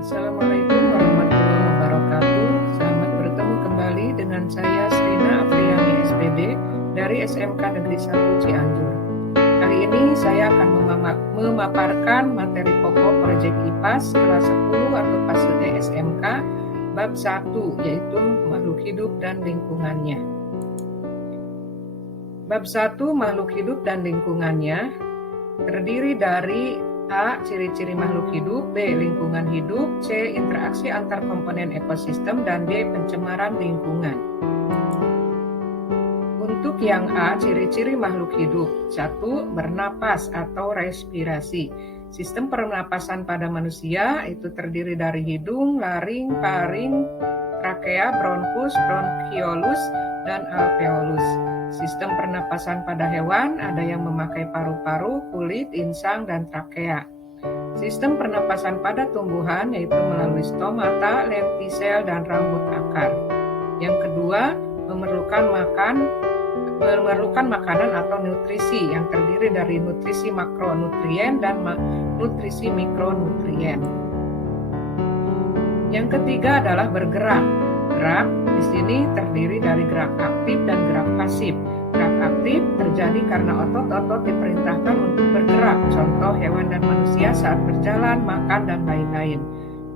Assalamualaikum warahmatullahi wabarakatuh. Selamat bertemu kembali dengan saya Srina Apriani SPD dari SMK Negeri 1 Cianjur. Kali ini saya akan memaparkan materi pokok proyek IPAS kelas 10 atau fase E SMK bab 1, yaitu makhluk hidup dan lingkungannya. Bab 1 makhluk hidup dan lingkungannya terdiri dari A. Ciri-ciri makhluk hidup, B. Lingkungan hidup, C. Interaksi antar komponen ekosistem, dan D. Pencemaran lingkungan. Untuk yang A. Ciri-ciri makhluk hidup. 1. Bernapas atau respirasi. Sistem pernapasan pada manusia itu terdiri dari hidung, laring, faring, trakea, bronkus, bronkiolus, dan alveolus. Sistem pernapasan pada hewan ada yang memakai paru-paru, kulit, insang, dan trakea. Sistem pernapasan pada tumbuhan yaitu melalui stomata, lentisel, dan rambut akar. Yang kedua, memerlukan makanan atau nutrisi yang terdiri dari nutrisi makronutrien dan nutrisi mikronutrien. Yang ketiga adalah bergerak. Gerak di sini terdiri dari gerak aktif dan gerak pasif. Gerak aktif terjadi karena otot-otot diperintahkan untuk bergerak, contoh hewan dan manusia saat berjalan, makan, dan lain-lain.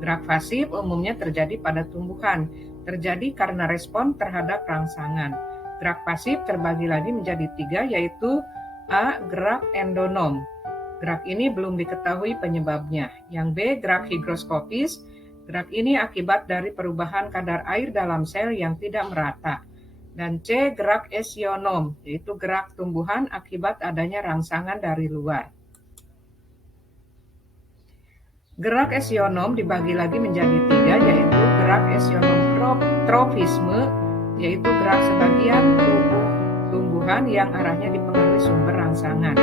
Gerak pasif umumnya terjadi pada tumbuhan, terjadi karena respon terhadap rangsangan. Gerak pasif terbagi lagi menjadi 3, yaitu A. Gerak endonom. Gerak ini belum diketahui penyebabnya. Yang B. Gerak higroskopis. Gerak ini akibat dari perubahan kadar air dalam sel yang tidak merata. Dan C. Gerak esionom, yaitu gerak tumbuhan akibat adanya rangsangan dari luar. Gerak esionom dibagi lagi menjadi 3, yaitu gerak esionotrofisme, yaitu gerak sebagian tubuh tumbuhan yang arahnya dipengaruhi sumber rangsangan.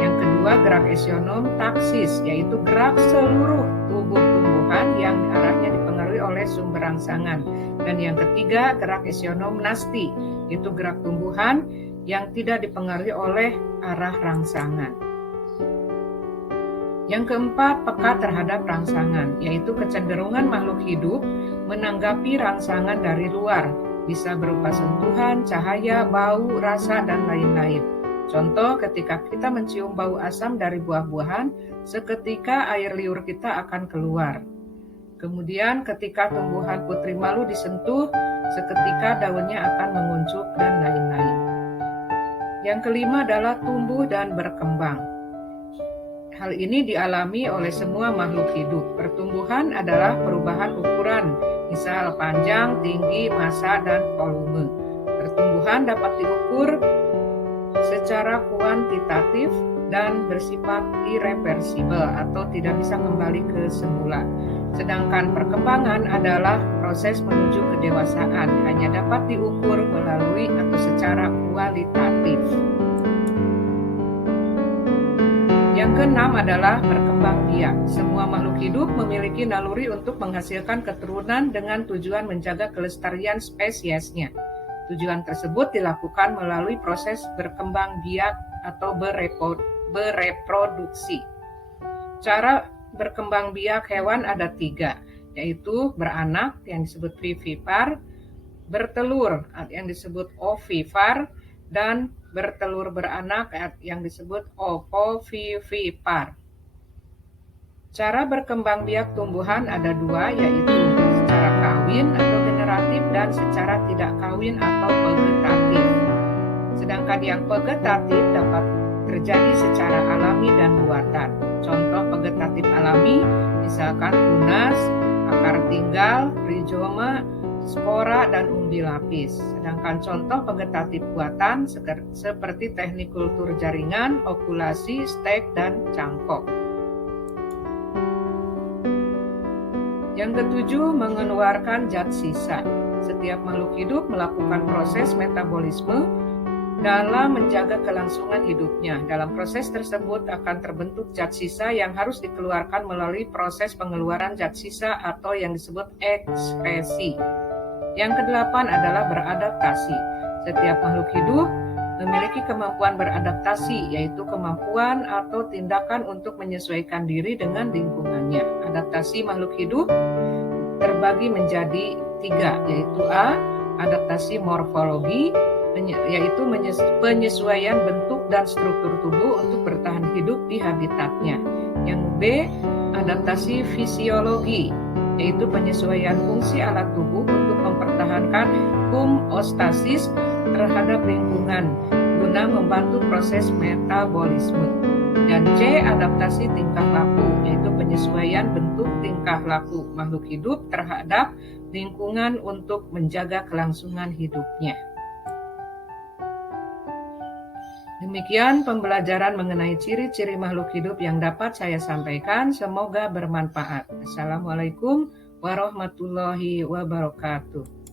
Yang kedua, gerak esionom taksis, yaitu gerak seluruh tubuh tumbuhan yang arahnya dipengaruhi oleh sumber rangsangan. Dan yang ketiga, gerak esionom nasti, yaitu gerak tumbuhan yang tidak dipengaruhi oleh arah rangsangan. Yang keempat, peka terhadap rangsangan, yaitu kecenderungan makhluk hidup menanggapi rangsangan dari luar, bisa berupa sentuhan, cahaya, bau, rasa, dan lain-lain. Contoh, ketika kita mencium bau asam dari buah-buahan, seketika air liur kita akan keluar. Kemudian ketika tumbuhan putri malu disentuh, seketika daunnya akan menguncup dan lain-lain. Yang kelima adalah tumbuh dan berkembang. Hal ini dialami oleh semua makhluk hidup. Pertumbuhan adalah perubahan ukuran, misal panjang, tinggi, massa, dan volume. Pertumbuhan dapat diukur secara kuantitatif dan bersifat irreversibel atau tidak bisa kembali ke semula. Sedangkan perkembangan adalah proses menuju kedewasaan, hanya dapat diukur melalui atau secara kualitatif. Yang keenam adalah berkembang biak. Semua makhluk hidup memiliki naluri untuk menghasilkan keturunan dengan tujuan menjaga kelestarian spesiesnya. Tujuan tersebut dilakukan melalui proses berkembang biak atau bereproduksi. Cara berkembang biak hewan ada 3, yaitu beranak yang disebut vivipar, bertelur yang disebut ovipar, dan bertelur beranak yang disebut opovivipar. Cara berkembang biak tumbuhan ada 2, yaitu secara kawin atau generatif dan secara tidak kawin atau vegetatif. Sedangkan yang vegetatif dapat terjadi secara alami dan buatan. Contoh vegetatif alami misalkan tunas, akar tinggal, rizoma, spora, dan umbi lapis. Sedangkan contoh vegetatif buatan seperti teknik kultur jaringan, okulasi, stek, dan cangkok. Yang ketujuh, mengeluarkan zat sisa. Setiap makhluk hidup melakukan proses metabolisme dalam menjaga kelangsungan hidupnya. Dalam proses tersebut akan terbentuk zat sisa yang harus dikeluarkan melalui proses pengeluaran zat sisa atau yang disebut ekskresi. Yang kedelapan adalah beradaptasi. Setiap makhluk hidup memiliki kemampuan beradaptasi, yaitu kemampuan atau tindakan untuk menyesuaikan diri dengan lingkungannya. Adaptasi adaptasi makhluk hidup terbagi menjadi 3, yaitu A. Adaptasi morfologi, yaitu penyesuaian bentuk dan struktur tubuh untuk bertahan hidup di habitatnya. Yang B. Adaptasi fisiologi, yaitu penyesuaian fungsi alat tubuh untuk mempertahankan homeostasis terhadap lingkungan guna membantu proses metabolisme. Dan C. Adaptasi tingkah laku, yaitu penyesuaian bentuk tingkah laku makhluk hidup terhadap lingkungan untuk menjaga kelangsungan hidupnya. Demikian pembelajaran mengenai ciri-ciri makhluk hidup yang dapat saya sampaikan. Semoga bermanfaat. Assalamualaikum warahmatullahi wabarakatuh.